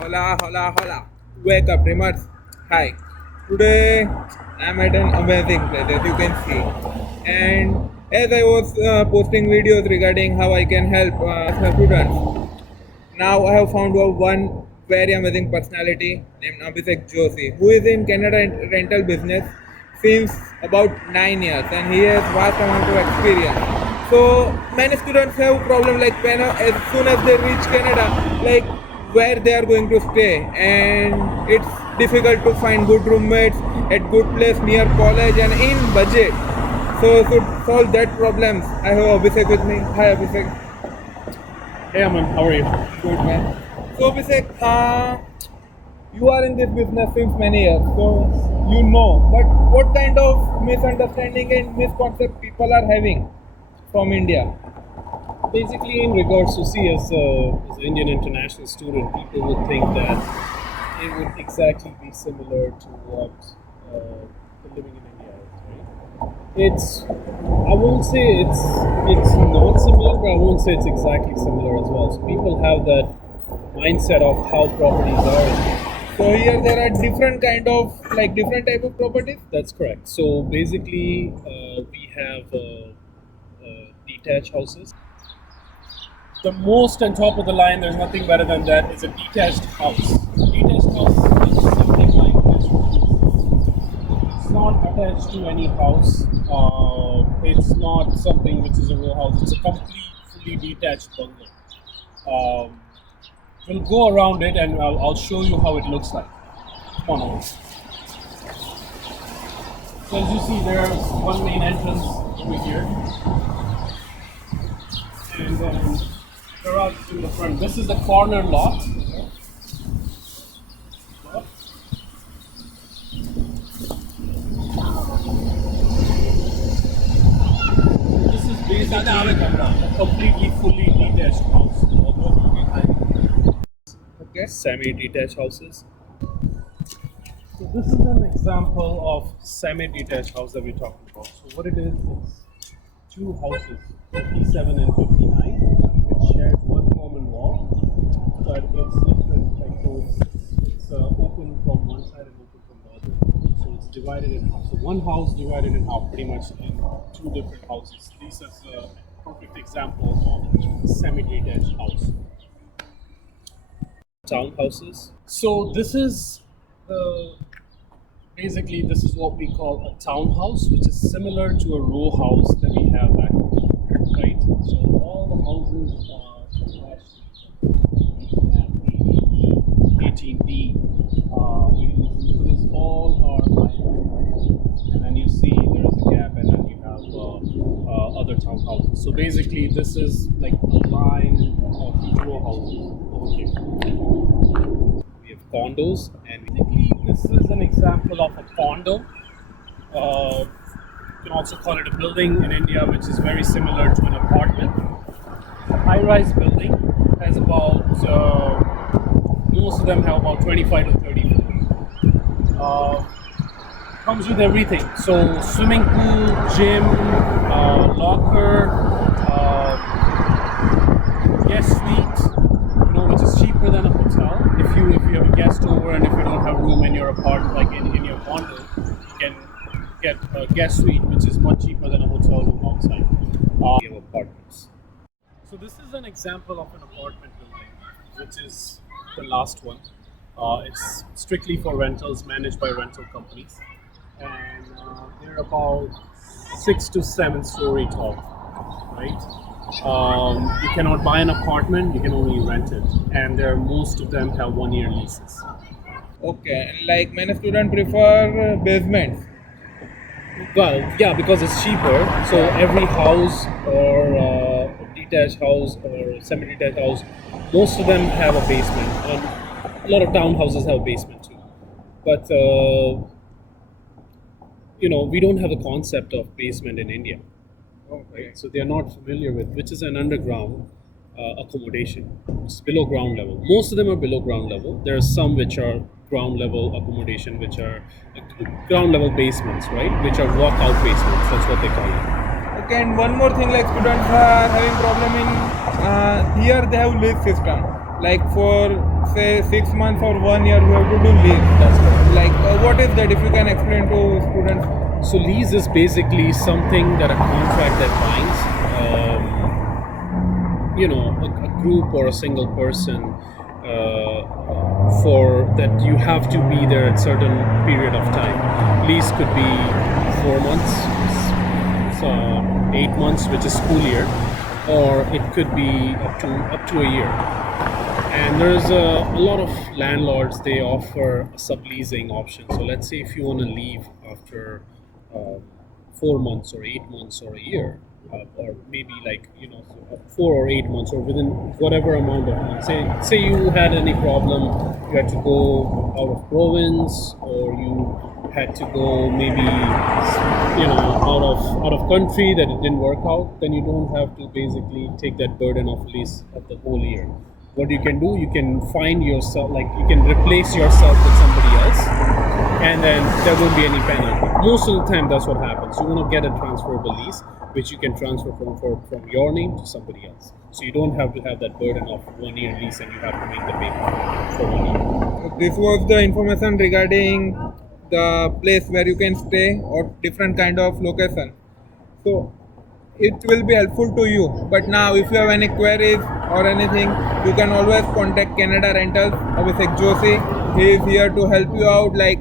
Hola, hola, hola. Wake up, dreamers. Hi. Today I'm at an amazing place, as you can see. And as I was posting videos regarding how I can help students, now I have found out one very amazing personality named Abhishek Joshi, who is in Canada rental business since about 9 years, and he has vast amount of experience. So many students have problem like when as soon as they reach Canada, like where they are going to stay, and it's difficult to find good roommates at good place near college and in budget. So to solve that problems, I have Abhishek with me. Hi Abhishek. Hey Aman, how are you? Good man. So Abhishek, you are in this business since many years, so you know. But what kind of misunderstanding and misconcept people are having from India? Basically, in regards to see as an Indian international student, people would think that it would exactly be similar to what the living in India is, right? I won't say it's not similar, but I won't say it's exactly similar as well. So people have that mindset of how properties are in India. So here there are different kind of like different type of properties. That's correct. So basically, we have detached houses. The most on top of the line, there's nothing better than that, is a detached house. Detached house is something like this. It's not attached to any house. It's not something which is a row house. It's a fully detached bungalow. Um, we'll go around it and I'll show you how it looks like. Come on over. So as you see, there's one main entrance over here, and then garage is in the front. This is the corner lot. This is basically a completely fully detached house. Okay. Semi-detached houses. So this is an example of semi-detached house that we're talking about. So what it is two houses, 57 and 59, which share one common wall, but it's different. Like so, it's open from one side and open from the other. So it's divided in half. So one house divided in half, pretty much in two different houses. This is a perfect example of semi-detached house. Townhouses. So this is the basically this is what we call a townhouse, which is similar to a row house that we have back home, right? So all the houses are attached to each other. We have 18D, so this all are lined, and then you see there's a gap, and then you have other townhouses. So basically, this is like a line of row houses over here. We have condos, and basically this is an example of a condo. You can also call it a building in India, which is very similar to an apartment. A high-rise building has about most of them have about 25 to 30 floors. Comes with everything. So swimming pool, gym, locker, guest suite, which is cheaper than a hotel. If you have a guest over and if you don't have room in your apartment, like in your condo, you can get a guest suite, which is much cheaper than a hotel room outside. We have apartments. So this is an example of an apartment building, which is the last one. It's strictly for rentals, managed by rental companies, and they're about 6 to 7 story tall, right? You cannot buy an apartment; you can only rent it, and most of them have 1 year leases. Okay. And like many students prefer basements. Well, yeah, because it's cheaper. So every house or detached house or semi-detached house, most of them have a basement, and a lot of townhouses have a basement too. But we don't have a concept of basement in India, Okay. right? So they are not familiar with which is an underground accommodation. It's below ground level. Most of them are below ground level. There are some which are ground level accommodation, which are ground level basements, right? Which are walkout basements. That's what they call it. Okay, and one more thing, like students are having problem in here they have lift system. Like for say 6 months or 1 year, you have to do lease. That's correct. Like, what is that? If you can explain to students. So lease is basically something that a contract that binds, a group or a single person for that you have to be there at certain period of time. Lease could be 4 months, so 8 months, which is school year, or it could be up to a year. And there's a lot of landlords, they offer a subleasing option. So let's say if you want to leave after uh, 4 months or 8 months or a year, or maybe like 4 or 8 months, or within whatever amount of months. Say you had any problem, you had to go out of province, or you had to go maybe out of country, that it didn't work out, then you don't have to basically take that burden of lease of the whole year. What you can do, you can find yourself, like you can replace yourself with somebody else, and then there won't be any penalty. Most of the time, that's what happens. You want to get a transferable lease, which you can transfer from your name to somebody else. So you don't have to have that burden of 1 year lease and you have to make the payment for 1 year. This was the information regarding the place where you can stay or different kind of location. So it will be helpful to you. But now, if you have any queries or anything, you can always contact Canada Rentals, Abhishek Joshi. He is here to help you out. Like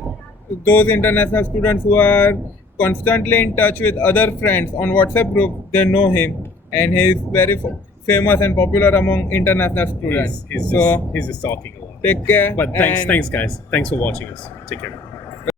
those international students who are constantly in touch with other friends on WhatsApp group, they know him, and he is very famous and popular among international students. He's So just talking a lot. take care. But thanks, and thanks guys. Thanks for watching us. Take care.